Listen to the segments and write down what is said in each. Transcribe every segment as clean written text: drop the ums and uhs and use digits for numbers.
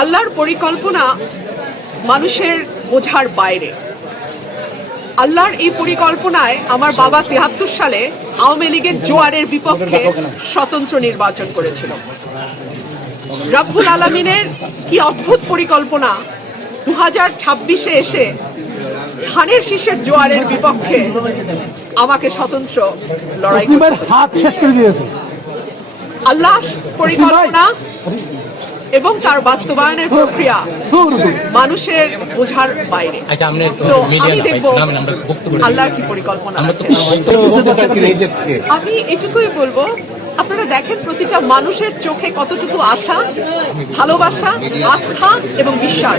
আল্লাহর পরিকল্পনা মানুষের বোঝার বাইরে। আল্লাহর এই পরিকল্পনায় আমার বাবা ৭৩ সালে আওয়ামী লীগের জোয়ারের বিপক্ষে স্বতন্ত্র নির্বাচন করেছিল। রব্বুল আলামিনের কি অদ্ভুত পরিকল্পনা, 2026-এ এসে ধানের শীষের জোয়ারের বিপক্ষে আমাকে স্বতন্ত্র লড়াই হাত শেষ করে দিয়েছে। আল্লাহ পরিকল্পনা এবং তার বাস্তবায়নের প্রক্রিয়া মানুষের বোঝার বাইরে। তো আমি দেখব আল্লাহর কি পরিকল্পনা। আমি এটুকুই বলবো, আপনারা দেখেন প্রতিটা মানুষের চোখে কতটুকু আশা, ভালোবাসা, আস্থা এবং বিশ্বাস।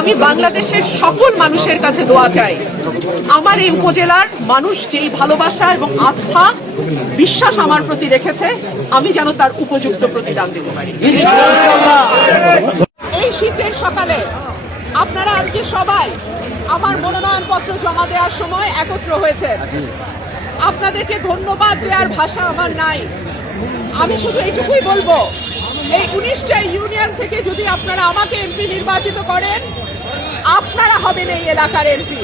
আমি বাংলাদেশের সকল মানুষের কাছে দোয়া চাই, আমার এই উপজেলার মানুষ যেই ভালোবাসা এবং আস্থা, বিশ্বাস আমার প্রতি রেখেছে, আমি যেন তার উপযুক্ত প্রতিদান দিতে পারি। এই শীতের সকালে আপনারা আজকে সবাই আমার মনোনয়নপত্র জমা দেওয়ার সময় একত্র হয়েছেন। আপনাদেরকে ধন্যবাদ দেওয়ার ভাষা আমার নাই। আমি শুধু এইটুকুই বলবো, এই 19টা ইউনিয়ন থেকে যদি আপনারা আমাকে এমপি নির্বাচিত করেন, আপনারা হবেন এই এলাকার এমপি।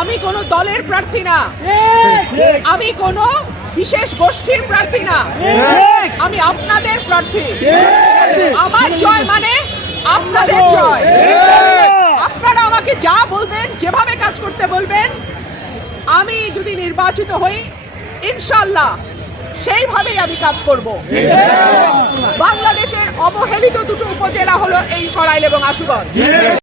আমি কোনো দলের প্রার্থী না, আমি কোনো বিশেষ গোষ্ঠীর প্রার্থী না, আমি আপনাদের প্রার্থী। আমার জয় মানে আপনাদের জয়। আপনারা আমাকে যা বলবেন, যেভাবে কাজ করতে বলবেন, আমি যদি নির্বাচিত হই ইনশাআল্লাহ সেইভাবেই আমি কাজ করব। বাংলাদেশের অবহেলিত দুটো উপজেলা হলো এই সরাইল এবং আশুগঞ্জ।